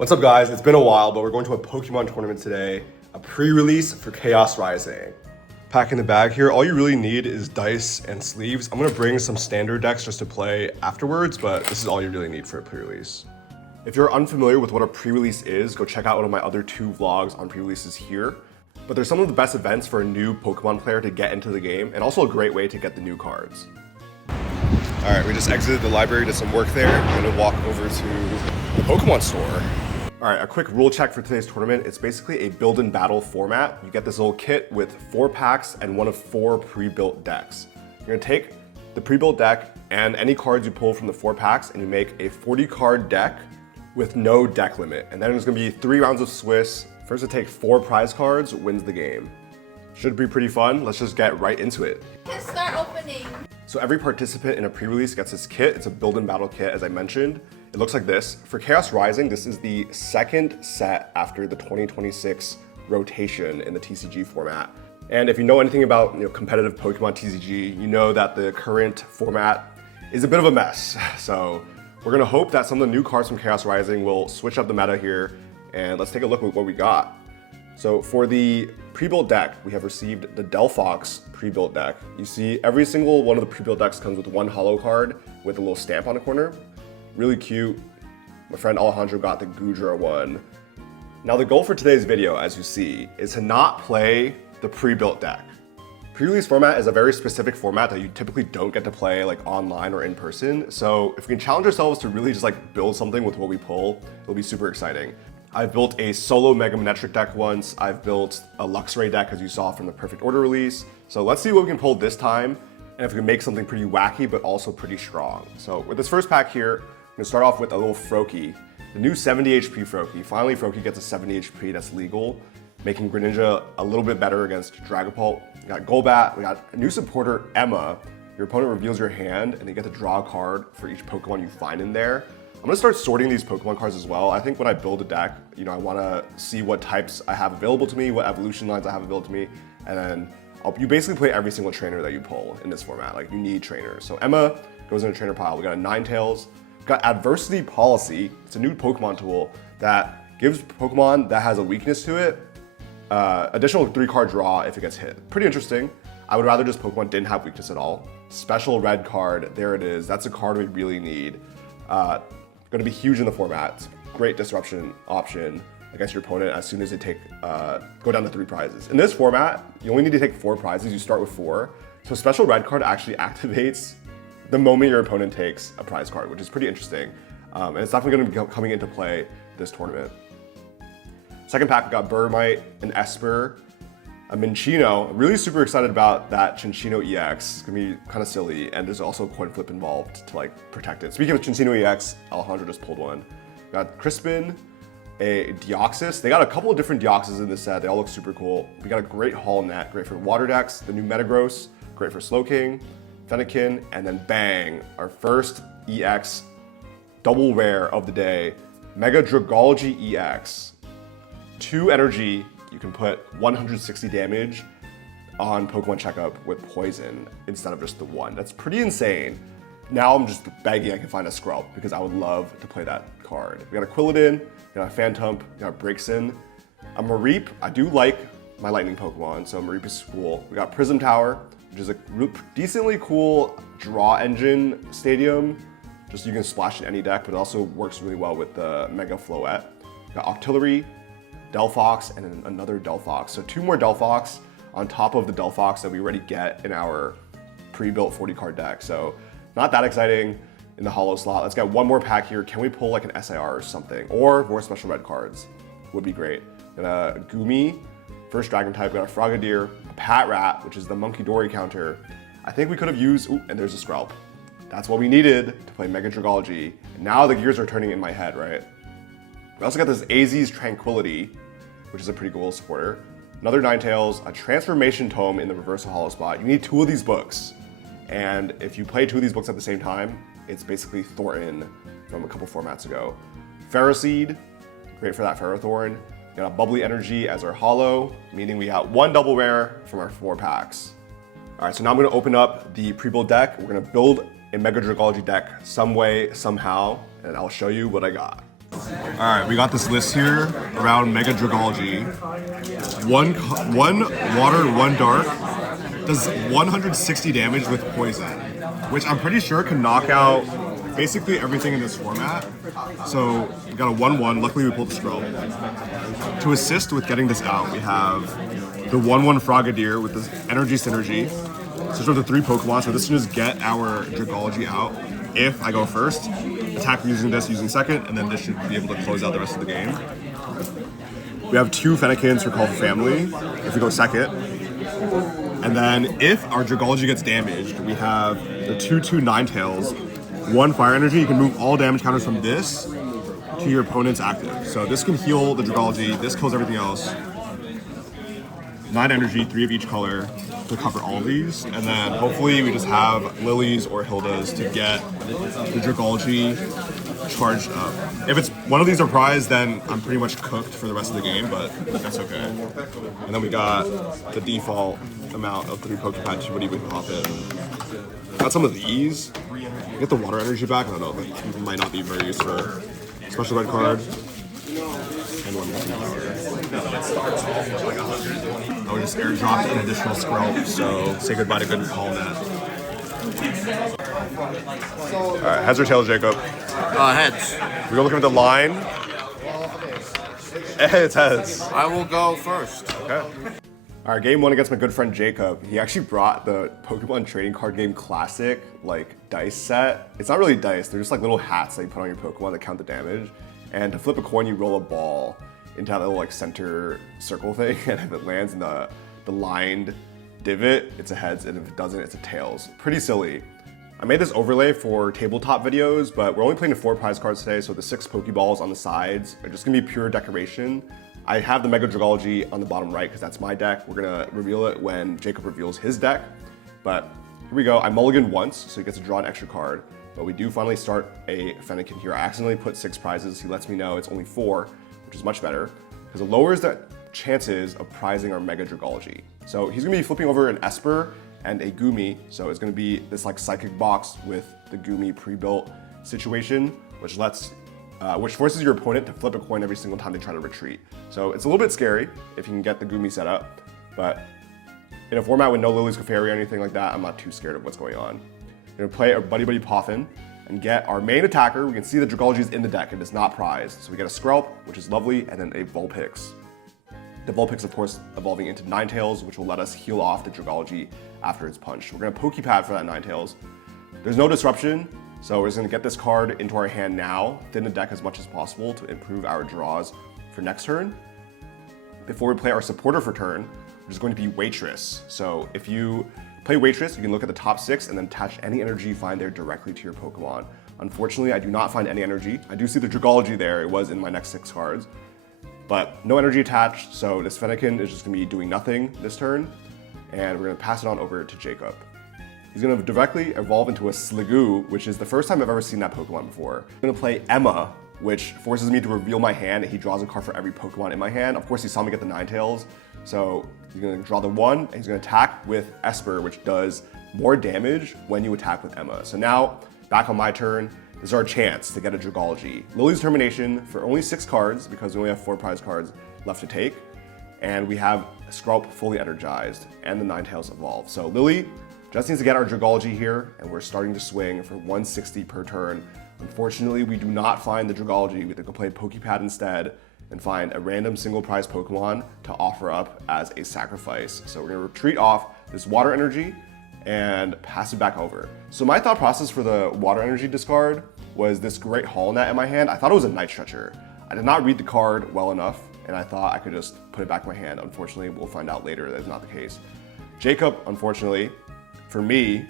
What's up guys, it's been a while, but we're going to a Pokemon tournament today, a pre-release for Chaos Rising. Pack in the bag here, all you really need is dice and sleeves. I'm gonna bring some standard decks just to play afterwards, but this is all you really need for a pre-release. If you're unfamiliar with what a pre-release is, go check out one of my other 2 vlogs on pre-releases here. But they're some of the best events for a new Pokemon player to get into the game, and also a great way to get the new cards. All right, we just exited the library, did some work there. I'm gonna walk over to the Pokemon store. All right, a quick rule check for today's tournament. It's basically a build and battle format. You get this little kit with 4 packs and one of 4 pre-built decks. You're gonna take the pre-built deck and any cards you pull from the 4 packs and you make a 40 card deck with no deck limit. And then there's gonna be 3 rounds of Swiss. First to take 4 prize cards wins the game. Should be pretty fun. Let's just get right into it. Let's start opening. So every participant in a pre-release gets this kit. It's a build and battle kit, as I mentioned. It looks like this. For Chaos Rising, this is the 2nd set after the 2026 rotation in the TCG format. And if you know anything about competitive Pokemon TCG, you know that the current format is a bit of a mess. So we're gonna hope that some of the new cards from Chaos Rising will switch up the meta here, and let's take a look at what we got. So for the pre-built deck, we have received the Delphox pre-built deck. You see every single one of the pre-built decks comes with 1 holo card with a little stamp on the corner. Really cute. My friend Alejandro got the Gudra one. Now the goal for today's video, as you see, is to not play the pre-built deck. Pre-release format is a very specific format that you typically don't get to play like online or in person. So if we can challenge ourselves to really just like build something with what we pull, it'll be super exciting. I've built a solo Mega Manetric deck once. I've built a Luxray deck, as you saw from the Perfect Order release. So let's see what we can pull this time, and if we can make something pretty wacky, but also pretty strong. So with this first pack here, I'm gonna start off with a little Froakie, the new 70 HP Froakie. Finally, Froakie gets a 70 HP that's legal, making Greninja a little bit better against Dragapult. We got Golbat, we got a new supporter, Emma. Your opponent reveals your hand, and you get to draw a card for each Pokemon you find in there. I'm gonna start sorting these Pokemon cards as well. I think when I build a deck, I wanna see what types I have available to me, what evolution lines I have available to me, and then you basically play every single trainer that you pull in this format. Like, you need trainers. So Emma goes in a trainer pile. We got a Ninetales. We've got Adversity Policy. It's a new Pokemon tool that gives Pokemon that has a weakness to it additional 3 card draw if it gets hit. Pretty interesting. I would rather just Pokemon didn't have weakness at all. Special red card, there it is. That's a card we really need. Going to be huge in the format. Great disruption option against your opponent as soon as they go down to 3 prizes. In this format, you only need to take 4 prizes. You start with 4. So special red card actually activates the moment your opponent takes a prize card, which is pretty interesting. And it's definitely going to be coming into play this tournament. Second pack, we got Burmite, an Esper, a Minccino. I'm really super excited about that Cinccino EX. It's gonna be kind of silly, and there's also a coin flip involved to like protect it. Speaking of Cinccino EX, Alejandro just pulled one. We got Crispin, a Deoxys. They got a couple of different Deoxys in this set. They all look super cool. We got a great Hall Net, great for water decks. The new Metagross, great for Slowking, Fennekin, and then bang, our first EX double rare of the day, Mega Dragalge EX. 2 energy. You can put 160 damage on Pokemon Checkup with poison instead of just the 1. That's pretty insane. Now I'm just begging I can find a Skrelp because I would love to play that card. We got a Quilladin, we got a Phantump, we got a Braixen, a Mareep. I do like my lightning Pokemon, so Mareep is cool. We got Prism Tower, which is a decently cool draw engine stadium. Just you can splash in any deck, but it also works really well with the Mega Floette. We got Octillery, Delphox, and then another Delphox. So 2 more Delphox on top of the Delphox that we already get in our pre-built 40 card deck. So not that exciting in the holo slot. Let's get 1 more pack here. Can we pull like an SIR or something? Or more special red cards would be great. Got a Goomy, first dragon type. Got a Frogadier, a Patrat, which is the Monkey Dory counter. I think we could have used, and there's a Skrelp. That's what we needed to play Mega Dragalge. And now the gears are turning in my head, right? We also got this AZ's Tranquility, which is a pretty cool supporter. Another Ninetales, a Transformation Tome in the Reversal Holo spot. You need 2 of these books. And if you play 2 of these books at the same time, it's basically Thornton from a couple formats ago. Ferroseed, great for that Ferrothorn. We got a Bubbly Energy as our holo, meaning we got 1 double rare from our 4 packs. All right, so now I'm gonna open up the pre-build deck. We're gonna build a Mega Dragalge deck some way, somehow, and I'll show you what I got. Alright, we got this list here around Mega Dragalge. One water, one dark, does 160 damage with poison, which I'm pretty sure can knock out basically everything in this format. So we got a 1/1, luckily we pulled the scroll. To assist with getting this out, we have the 1/1 Frogadier with this energy synergy. So it's the 3 Pokemon, so this can just get our Dragalge out if I go first. Attack using this, using second, and then this should be able to close out the rest of the game. We have 2 Fennekins for Call for Family if we go second. And then if our Dragalge gets damaged, we have the 2/2 Ninetales, 1 Fire Energy. You can move all damage counters from this to your opponent's active. So this can heal the Dragalge, this kills everything else. 9 energy, 3 of each color to cover all these. And then hopefully we just have Lilies or Hildas to get the Dragalge charged up. If it's one of these are prized, then I'm pretty much cooked for the rest of the game, but that's okay. And then we got the default amount of 3 Pokemon to we pop in. Got some of these. Get the water energy back. I don't know, but it might not be very useful. Special red card. And 1 missing power. I would just airdrop an additional Skrelp, so say goodbye to good call net. Alright, heads or tails, Jacob? Heads. We go looking at the line. It's heads. I will go first. Okay. Alright, game 1 against my good friend Jacob. He actually brought the Pokemon Trading Card Game Classic, like, dice set. It's not really dice, they're just like little hats that you put on your Pokemon that count the damage. And to flip a coin, you roll a ball into that little like center circle thing, and if it lands in the lined divot, it's a heads, and if it doesn't, it's a tails. Pretty silly. I made this overlay for tabletop videos, but we're only playing the 4 prize cards today, so the 6 Pokeballs on the sides are just gonna be pure decoration. I have the Mega Dragalge on the bottom right because that's my deck. We're gonna reveal it when Jacob reveals his deck. But here we go. I mulliganed once, so he gets to draw an extra card. But we do finally start a Fennekin here. I accidentally put 6 prizes. He lets me know it's only 4, which is much better, because it lowers the chances of prizing our Mega Dragalge. So he's gonna be flipping over an Esper and a Goomy. So it's gonna be this like psychic box with the Goomy pre-built situation, which forces your opponent to flip a coin every single time they try to retreat. So it's a little bit scary if you can get the Goomy set up, but in a format with no Lily's Clefairy or anything like that, I'm not too scared of what's going on. We're gonna play our Buddy Buddy Poffin and get our main attacker. We can see the Dragalge is in the deck, it is not prized. So we get a Skrelp, which is lovely, and then a Vulpix. The Vulpix, of course, evolving into Ninetales, which will let us heal off the Dragalge after it's punched. We're gonna Pokepad for that Ninetales. There's no disruption, so we're just gonna get this card into our hand now, thin the deck as much as possible to improve our draws for next turn. Before we play our supporter for turn, which is going to be Waitress. So if you play Waitress, you can look at the top 6 and then attach any energy you find there directly to your Pokemon. Unfortunately, I do not find any energy. I do see the Dragalge there, it was in my next 6 cards, but no energy attached, so this Fennekin is just gonna be doing nothing this turn, and we're gonna pass it on over to Jacob. He's gonna directly evolve into a Sliggoo, which is the first time I've ever seen that Pokemon before. I'm gonna play Emma, which forces me to reveal my hand, and he draws a card for every Pokemon in my hand. Of course, he saw me get the Ninetales, so he's gonna draw the 1, and he's gonna attack with Esper, which does more damage when you attack with Emma. So now, back on my turn, this is our chance to get a Dragalge. Lily's Termination for only 6 cards, because we only have 4 prize cards left to take, and we have Skrelp fully energized, and the Ninetales evolve. So Lily just needs to get our Dragalge here, and we're starting to swing for 160 per turn. Unfortunately, we do not find the Dragalge. We have to go play Pokepad instead and find a random single prize Pokemon to offer up as a sacrifice. So we're gonna retreat off this water energy and pass it back over. So my thought process for the water energy discard was this Great Hall Net in my hand. I thought it was a Night Stretcher. I did not read the card well enough, and I thought I could just put it back in my hand. Unfortunately, we'll find out later that is not the case. Jacob, unfortunately, for me,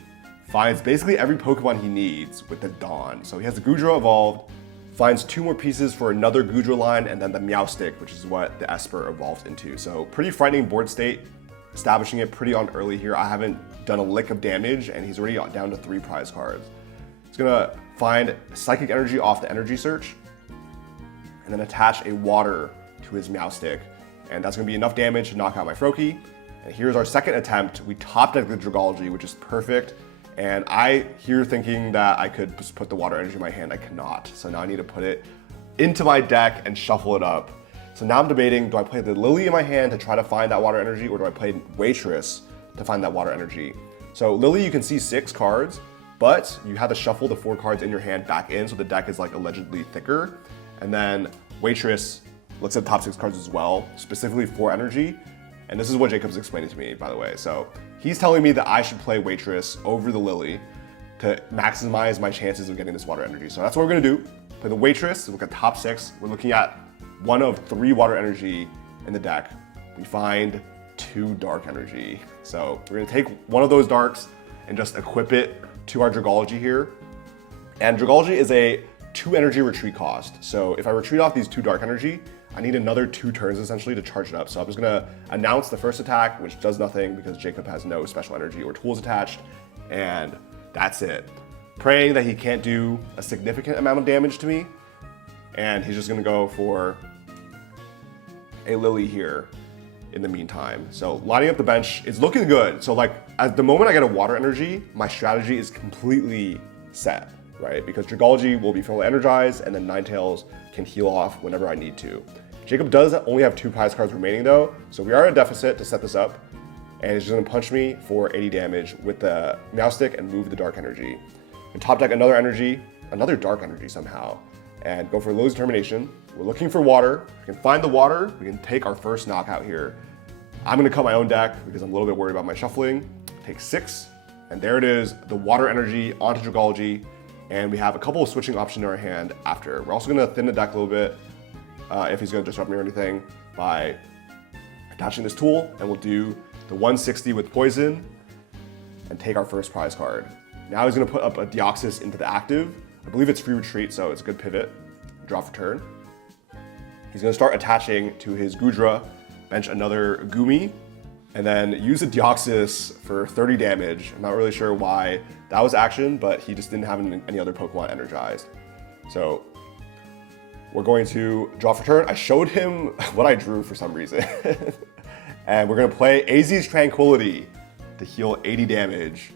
finds basically every Pokemon he needs with the Dawn. So he has the Goodra evolved, finds 2 more pieces for another Goodra line, and then the Meowstic, which is what the Esper evolves into. So pretty frightening board state, establishing it pretty on early here. I haven't done a lick of damage, and he's already down to 3 prize cards. He's gonna find Psychic Energy off the Energy Search, and then attach a Water to his Meowstic. And that's gonna be enough damage to knock out my Froakie. And here's our second attempt. We top deck the Dragalge, which is perfect. And I here thinking that I could just put the water energy in my hand, I cannot. So now I need to put it into my deck and shuffle it up. So now I'm debating, do I play the Lily in my hand to try to find that water energy, or do I play Waitress to find that water energy? So Lily, you can see 6 cards, but you have to shuffle the 4 cards in your hand back in, so the deck is like allegedly thicker. And then Waitress looks at the top 6 cards as well, specifically 4 energy. And this is what Jacob's explaining to me, by the way. So he's telling me that I should play Waitress over the Lily to maximize my chances of getting this water energy. So that's what we're gonna do. Play the Waitress, look at top 6. We're looking at one of 3 water energy in the deck. We find 2 dark energy. So we're gonna take one of those darks and just equip it to our Dragalge here. And Dragalge is a 2 energy retreat cost. So if I retreat off these 2 dark energy, I need another 2 turns essentially to charge it up. So I'm just gonna announce the first attack, which does nothing because Jacob has no special energy or tools attached, and that's it. Praying that he can't do a significant amount of damage to me, and he's just gonna go for a Lily here in the meantime. So lining up the bench is looking good. So like at the moment I get a water energy, my strategy is completely set, right? Because Dragalge will be fully energized, and then Ninetales can heal off whenever I need to. Jacob does only have 2 prize cards remaining though, so we are in a deficit to set this up. And he's just gonna punch me for 80 damage with the Meowstic and move the dark energy. And top deck another energy, another dark energy somehow, and go for Lily's Determination. We're looking for water. If we can find the water, we can take our first knockout here. I'm gonna cut my own deck because I'm a little bit worried about my shuffling. Take 6, and there it is, the water energy onto Dragalge, and we have a couple of switching options in our hand after. We're also gonna thin the deck a little bit if he's gonna disrupt me or anything by attaching this tool, and we'll do the 160 with poison and take our first prize card. Now he's gonna put up a Deoxys into the active. I believe it's free retreat, so it's a good pivot. Draw for turn. He's gonna start attaching to his Goodra, bench another Gumi, and then use a Deoxys for 30 damage. I'm not really sure why that was action, but he just didn't have any other Pokemon energized. So we're going to draw for turn. I showed him what I drew for some reason. And we're gonna play AZ's Tranquility to heal 80 damage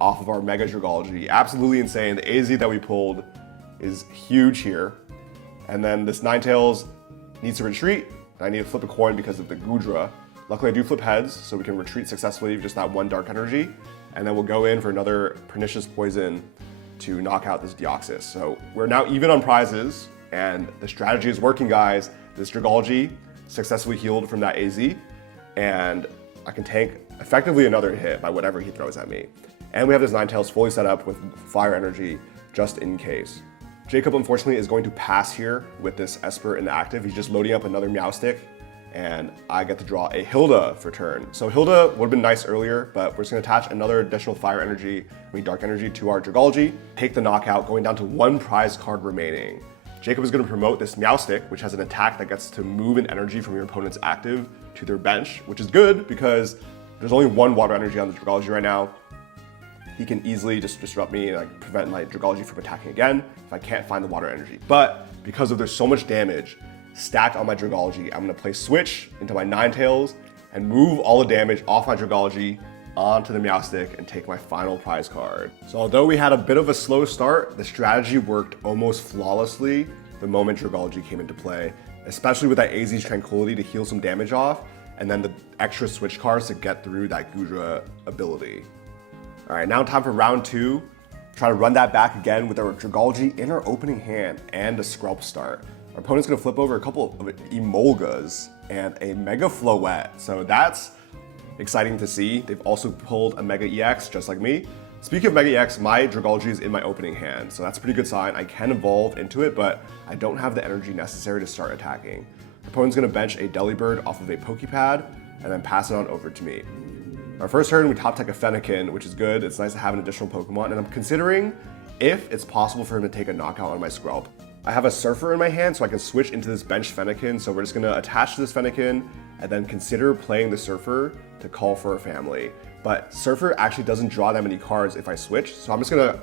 off of our Mega Dragalge. Absolutely insane. The AZ that we pulled is huge here. And then this Ninetales needs to retreat. I need to flip a coin because of the Goodra. Luckily I do flip heads, so we can retreat successfully with just that 1 dark energy. And then we'll go in for another Pernicious Poison to knock out this Deoxys. So we're now even on prizes, and the strategy is working, guys. This Dragalge successfully healed from that AZ, and I can tank effectively another hit by whatever he throws at me. And we have this Ninetales fully set up with fire energy just in case. Jacob unfortunately is going to pass here with this Esper in the active. He's just loading up another Meowstic, and I get to draw a Hilda for turn. So Hilda would have been nice earlier, but we're just gonna attach another additional fire energy, dark energy to our Dragalge, take the knockout, going down to 1 prize card remaining. Jacob is gonna promote this Meowstic, which has an attack that gets to move an energy from your opponent's active to their bench, which is good because there's only 1 water energy on the Dragalge right now. He can easily just disrupt me and like prevent my Dragalge from attacking again if I can't find the water energy. But because of there's so much damage stacked on my Dragalge, I'm gonna play Switch into my Ninetales and move all the damage off my Dragalge onto the Meowstic and take my final prize card. So although we had a bit of a slow start, the strategy worked almost flawlessly the moment Dragalge came into play, especially with that AZ's Tranquility to heal some damage off, and then the extra switch cards to get through that Goodra ability. All right, now time for round 2. Try to run that back again with our Dragalge in our opening hand and a Skrelp start. Our opponent's gonna flip over a couple of Emolgas and a Mega Floette. So that's exciting to see. They've also pulled a Mega EX just like me. Speaking of Mega EX, my Dragalge is in my opening hand, so that's a pretty good sign. I can evolve into it, but I don't have the energy necessary to start attacking. Our opponent's gonna bench a Delibird off of a Pokepad and then pass it on over to me. Our first turn, we top deck a Fennekin, which is good. It's nice to have an additional Pokemon, and I'm considering if it's possible for him to take a knockout on my Skrelp. I have a Surfer in my hand, so I can switch into this bench Fennekin, so we're just gonna attach to this Fennekin and then consider playing the Surfer to call for a family. But Surfer actually doesn't draw that many cards if I switch, so I'm just gonna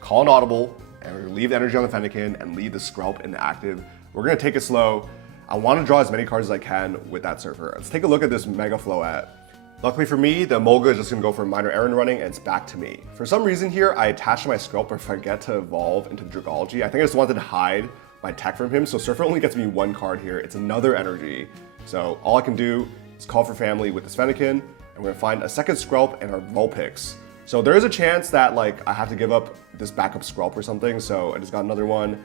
call an audible and we're gonna leave the energy on the Fennekin and leave the Skrelp in the active. We're gonna take it slow. I wanna draw as many cards as I can with that Surfer. Let's take a look at this Mega Floette. Luckily for me, the Emolga is just gonna go for minor errand running and it's back to me. For some reason here, I attached my Skrelp but forget to evolve into Dragalge. I think I just wanted to hide my tech from him. So Surfer only gets me 1 card here. It's another energy. So all I can do is call for family with this Fennekin, and we're gonna find a second Skrelp and our Vulpix. So there is a chance that like I have to give up this backup Skrelp or something. So I just got another one.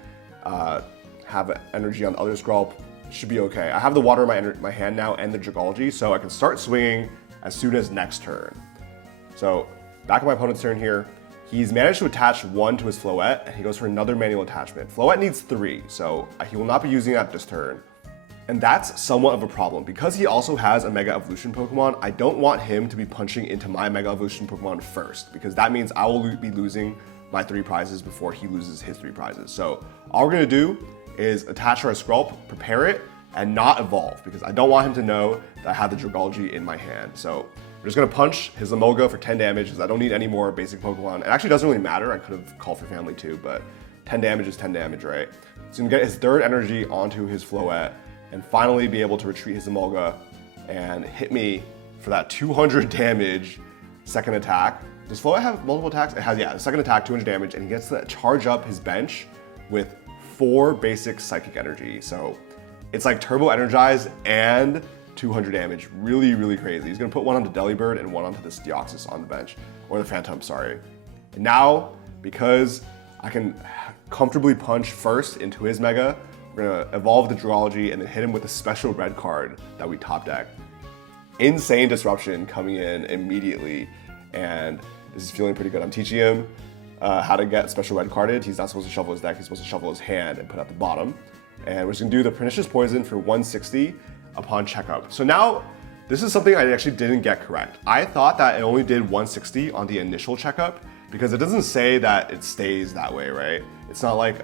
Have energy on the other Skrelp. Should be okay. I have the water in my hand now and the Dragalge, so I can start swinging as soon as next turn. So back at my opponent's turn here, he's managed to attach 1 to his Floette, and he goes for another manual attachment. Floette needs 3, so he will not be using that this turn. And that's somewhat of a problem. Because he also has a Mega Evolution Pokemon, I don't want him to be punching into my Mega Evolution Pokemon first, because that means I will be losing my 3 prizes before he loses his 3 prizes. So all we're gonna do is attach our Skrelp, prepare it, and not evolve, because I don't want him to know that I have the Dragalge in my hand. So we're just gonna punch his Emolga for 10 damage, because I don't need any more basic Pokemon. It actually doesn't really matter. I could have called for family too, but 10 damage is 10 damage, right? So he's gonna get his 3rd energy onto his Floette, and finally be able to retreat his Emolga and hit me for that 200 damage second attack. Does Floette have multiple attacks? It has, yeah, the second attack, 200 damage, and he gets to charge up his bench with 4 basic psychic energy. So it's like turbo energized and 200 damage. Really, really crazy. He's gonna put 1 onto Delibird and 1 onto this Deoxys on the bench, or the Phantom, sorry. And now, because I can comfortably punch first into his Mega, we're gonna evolve the Dragalge and then hit him with a special red card that we top deck. Insane disruption coming in immediately, and this is feeling pretty good. I'm teaching him how to get special red carded. He's not supposed to shuffle his deck, he's supposed to shuffle his hand and put at the bottom. And we're just gonna do the Pernicious Poison for 160 upon checkup. So now, this is something I actually didn't get correct. I thought that it only did 160 on the initial checkup, because it doesn't say that it stays that way, right? It's not like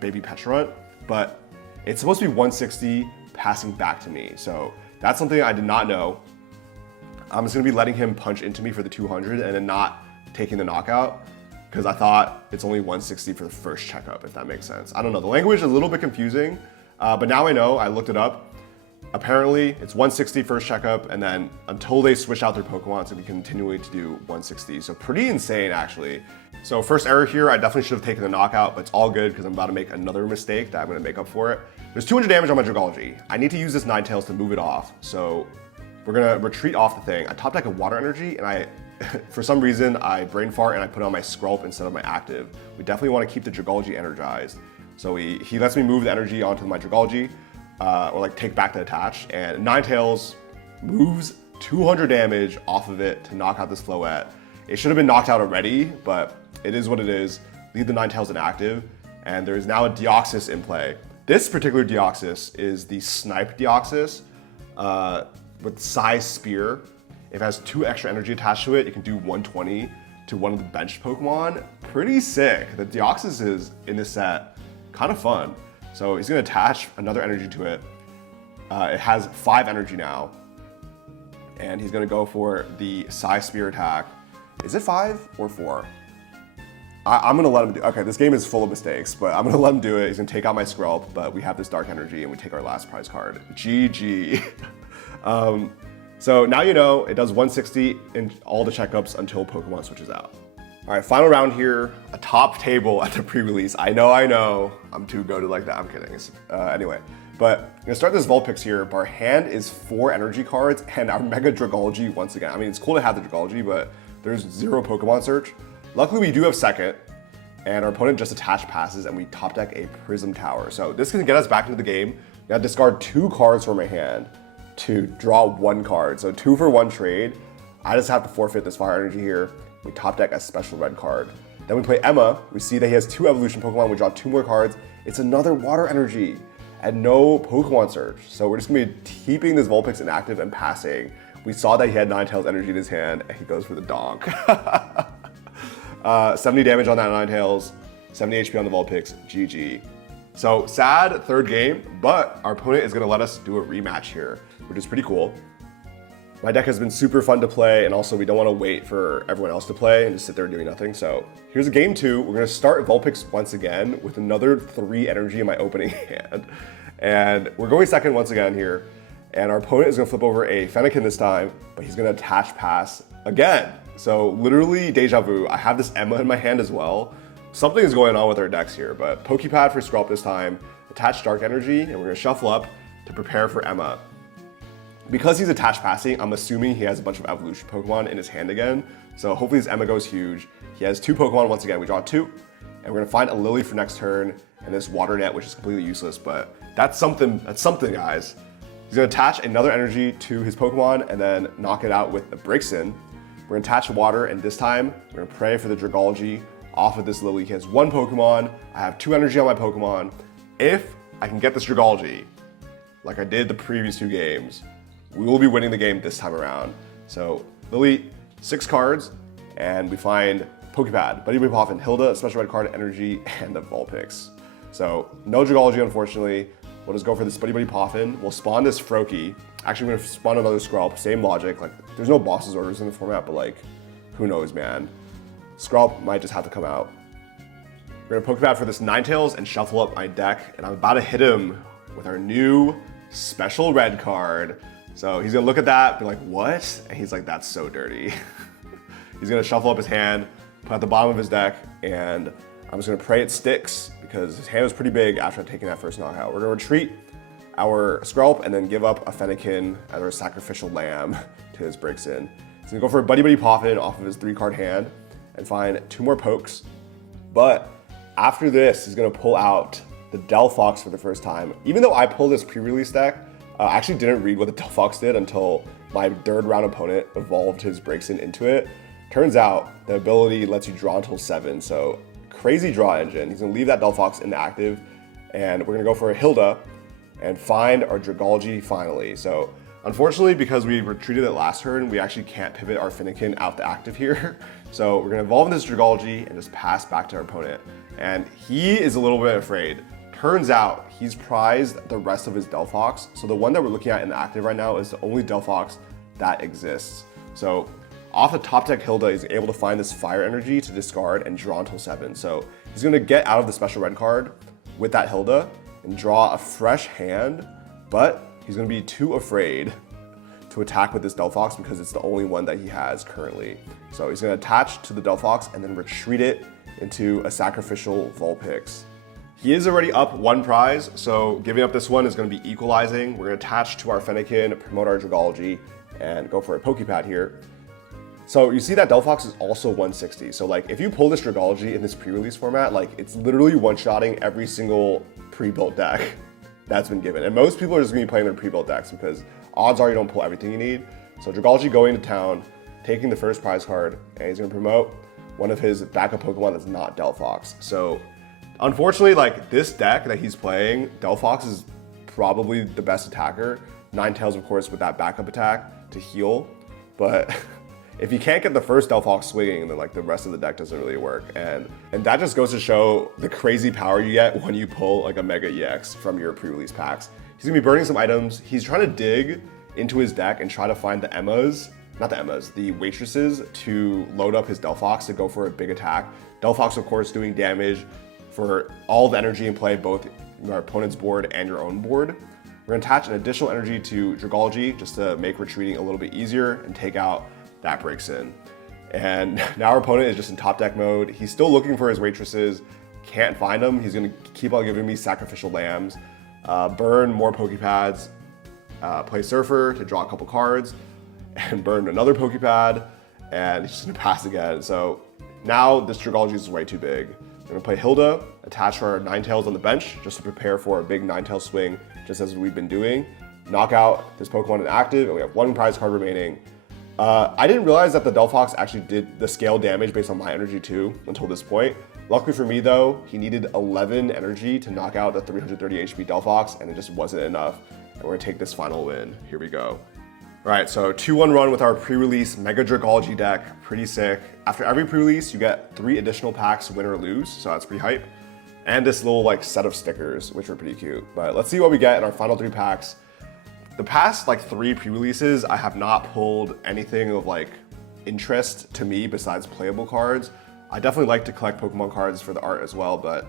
Baby Petulant, but it's supposed to be 160 passing back to me. So that's something I did not know. I'm just gonna be letting him punch into me for the 200 and then not taking the knockout, because I thought it's only 160 for the first checkup, if that makes sense. I don't know, the language is a little bit confusing, but now I know, I looked it up. Apparently, it's 160 first checkup, and then until they switch out their Pokemon, it's gonna be continuing to do 160. So pretty insane, actually. So first error here, I definitely should have taken the knockout, but it's all good because I'm about to make another mistake that I'm gonna make up for it. There's 200 damage on my Dragalge. I need to use this Ninetales to move it off. So we're gonna retreat off the thing. I top deck a Water Energy, and for some reason, I brain fart and I put on my Skrelp instead of my active. We definitely want to keep the Dragalge energized. So he lets me move the energy onto my Dragalge, or like take back the attach, and Ninetales moves 200 damage off of it to knock out this Floette. It should have been knocked out already, but it is what it is. Leave the Ninetales inactive, and there is now a Deoxys in play. This particular Deoxys is the Snipe Deoxys with Size Spear. If it has 2 extra energy attached to it, you can do 120 to one of the benched Pokemon. Pretty sick. The Deoxys is, in this set, kind of fun. So he's gonna attach another energy to it. It has 5 energy now. And he's gonna go for the Size Spear attack. Is it 5 or 4? I'm gonna let him do, okay, this game is full of mistakes, but I'm gonna let him do it. He's gonna take out my Skrelp, but we have this Dark Energy and we take our last prize card. GG. So now you know it does 160 in all the checkups until Pokemon switches out. All right, final round here, a top table at the pre-release. I know, I'm too goated like that, I'm kidding. Anyway, but I'm gonna start this Vulpix here. Our hand is 4 energy cards and our Mega Dragalge once again. I mean, it's cool to have the Dragalge, but there's 0 Pokemon search. Luckily we do have second, and our opponent just attached passes and we top deck a Prism Tower. So this can get us back into the game. You gotta discard 2 cards from my hand to draw 1 card. So 2 for 1 trade. I just have to forfeit this Fire Energy here. We top deck a special red card. Then we play Emma. We see that he has 2 evolution Pokemon. We draw 2 more cards. It's another Water Energy and no Pokemon search. So we're just gonna be keeping this Vulpix inactive and passing. We saw that he had Ninetales energy in his hand and he goes for the donk. 70 damage on that Ninetales, 70 HP on the Vulpix, GG. So sad 3rd game, but our opponent is gonna let us do a rematch here, which is pretty cool. My deck has been super fun to play, and also we don't wanna wait for everyone else to play and just sit there doing nothing. So here's a game 2. We're gonna start Vulpix once again with another 3 energy in my opening hand. And we're going second once again here. And our opponent is gonna flip over a Fennekin this time, but he's gonna attach pass again. So literally deja vu. I have this Emma in my hand as well. Something is going on with our decks here, but Pokepad for Skrelp this time. attach Dark Energy, and we're gonna shuffle up to prepare for Emma. Because he's attached passing, I'm assuming he has a bunch of evolution Pokemon in his hand again. So hopefully his Emma goes huge. He has 2 Pokemon once again. We draw 2, and we're gonna find a Lily for next turn, and this Water Net, which is completely useless, but that's something, guys. He's gonna attach another energy to his Pokemon and then knock it out with a Braixen. We're gonna attach water, and this time we're gonna pray for the Dragalge off of this Lily. He has 1 Pokemon. I have 2 energy on my Pokemon. If I can get this Dragalge, like I did the previous 2 games, we will be winning the game this time around. So Lily, 6 cards, and we find Pokepad, Buddy Poffin, Hilda, a special red card, energy, and the Vulpix. So no Dragalge, unfortunately. We'll just go for this Buddy Poffin. We'll spawn this Froakie. Actually, we're gonna spawn another Skrelp, same logic. Like, there's no boss's orders in the format, but like, who knows, man. Skrelp might just have to come out. We're gonna Pokepad for this Ninetales and shuffle up my deck, and I'm about to hit him with our new special red card. So he's gonna look at that, be like, what? And he's like, that's so dirty. He's gonna shuffle up his hand, put at the bottom of his deck, and I'm just gonna pray it sticks because his hand was pretty big after taking that first knockout. We're gonna retreat our Skrelp and then give up a Fennekin as our sacrificial lamb to his Braixen. He's gonna go for a Buddy Poffin off of his 3-card hand and find 2 more pokes. But after this, he's gonna pull out the Delphox for the first time. Even though I pulled this pre-release deck, I actually didn't read what the Delphox did until my 3rd round opponent evolved his Braixen into it. Turns out the ability lets you draw until 7, so crazy draw engine. He's gonna leave that Delphox inactive, and we're gonna go for a Hilda and find our Dragalge finally. So unfortunately, because we retreated it last turn, we actually can't pivot our Fennekin out the active here. So we're gonna evolve this Dragalge and just pass back to our opponent. And he is a little bit afraid. Turns out he's prized the rest of his Delphox. So the one that we're looking at in the active right now is the only Delphox that exists. So off the top deck Hilda, he's able to find this fire energy to discard and draw until 7. So he's gonna get out of the special red card with that Hilda and draw a fresh hand, but he's gonna be too afraid to attack with this Delphox because it's the only one that he has currently. So he's gonna attach to the Delphox and then retreat it into a sacrificial Vulpix. He is already up 1 prize, so giving up this one is gonna be equalizing. We're gonna attach to our Fennekin, promote our Dragalge, and go for a Pokepad here. So you see that Delphox is also 160. So like if you pull this Dragalge in this pre-release format, like it's literally one-shotting every single pre-built deck that's been given. And most people are just gonna be playing their pre-built decks because odds are you don't pull everything you need. So Dragalge going to town, taking the first prize card, and he's gonna promote one of his backup Pokemon that's not Delphox. So unfortunately, like this deck that he's playing, Delphox is probably the best attacker. Ninetales, of course, with that backup attack to heal. But if you can't get the first Delphox swinging, then like the rest of the deck doesn't really work. And that just goes to show the crazy power you get when you pull like a Mega EX from your pre-release packs. He's gonna be burning some items. He's trying to dig into his deck and try to find the the waitresses to load up his Delphox to go for a big attack. Delphox, of course, doing damage for all the energy in play, both your opponent's board and your own board. We're gonna attach an additional energy to Dragalge just to make retreating a little bit easier and take out that Braixen. And now our opponent is just in top deck mode. He's still looking for his waitresses, can't find them. He's gonna keep on giving me sacrificial lambs, burn more Pokepads, play Surfer to draw a couple cards, and burn another Pokepad, and he's just gonna pass again. So now this Dragalge is way too big. We're gonna play Hilda, attach our Ninetales on the bench just to prepare for a big Ninetales swing, just as we've been doing. Knock out this Pokemon inactive, and we have 1 prize card remaining. I didn't realize that the Delphox actually did the scale damage based on my energy too until this point. Luckily for me though, he needed 11 energy to knock out the 330 HP Delphox, and it just wasn't enough. And we're gonna take this final win. Here we go. All right, so 2-1 run with our pre-release Mega Dragalge deck, pretty sick. After every pre-release, you get 3 additional packs, win or lose, so that's pretty hype. And this little like set of stickers, which were pretty cute. But let's see what we get in our final 3 packs. The past like 3 pre-releases, I have not pulled anything of like interest to me besides playable cards. I definitely like to collect Pokemon cards for the art as well, but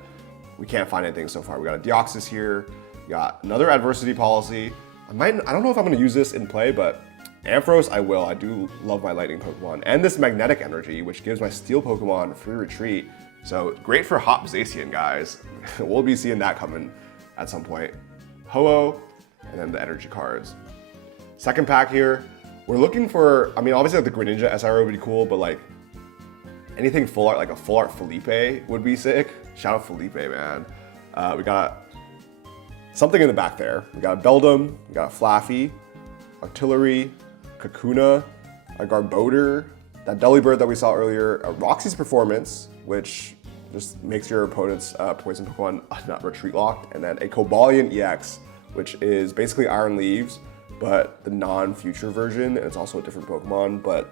we can't find anything so far. We got a Deoxys here, we got another Adversity Policy. I don't know if I'm gonna use this in play, but Ampharos, I will. I do love my lightning Pokemon. And this magnetic energy, which gives my steel Pokemon free retreat. So great for Hop Zacian, guys. We'll be seeing that coming at some point. Ho-Oh, and then the energy cards. Second pack here, we're looking for, I mean, obviously like the Greninja SRO would be cool, but like anything full art, like a full art Felipe would be sick. Shout out Felipe, man. We got something in the back there. We got a Beldum, we got a Flaffy, Artillery, Kakuna, a Garbodor, that Delibird that we saw earlier, a Roxy's Performance, which just makes your opponent's poison Pokemon not retreat locked, and then a Cobalion EX, which is basically Iron Leaves, but the non-future version, and it's also a different Pokemon, but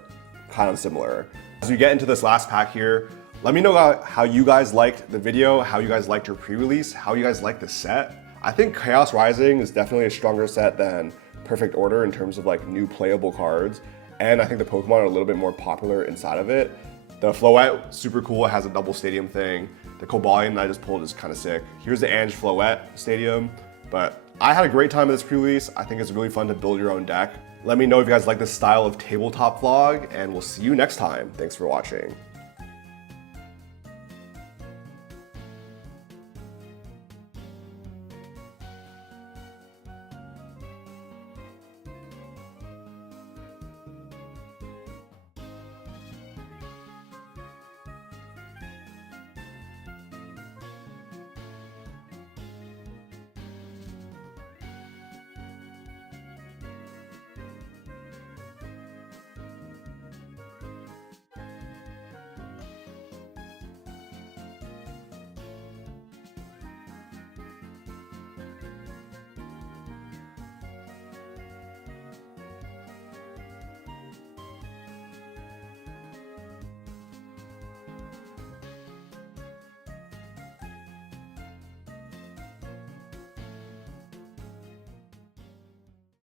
kind of similar. As we get into this last pack here, let me know how you guys liked the video, how you guys liked your pre-release, how you guys liked the set. I think Chaos Rising is definitely a stronger set than Perfect Order in terms of like new playable cards, and I think the Pokemon are a little bit more popular inside of it. The Floette, super cool, it has a double stadium thing. The Cobalion that I just pulled is kind of sick. Here's the Ange Floette stadium, but I had a great time with this pre-release. I think it's really fun to build your own deck. Let me know if you guys like this style of tabletop vlog, and we'll see you next time. Thanks for watching.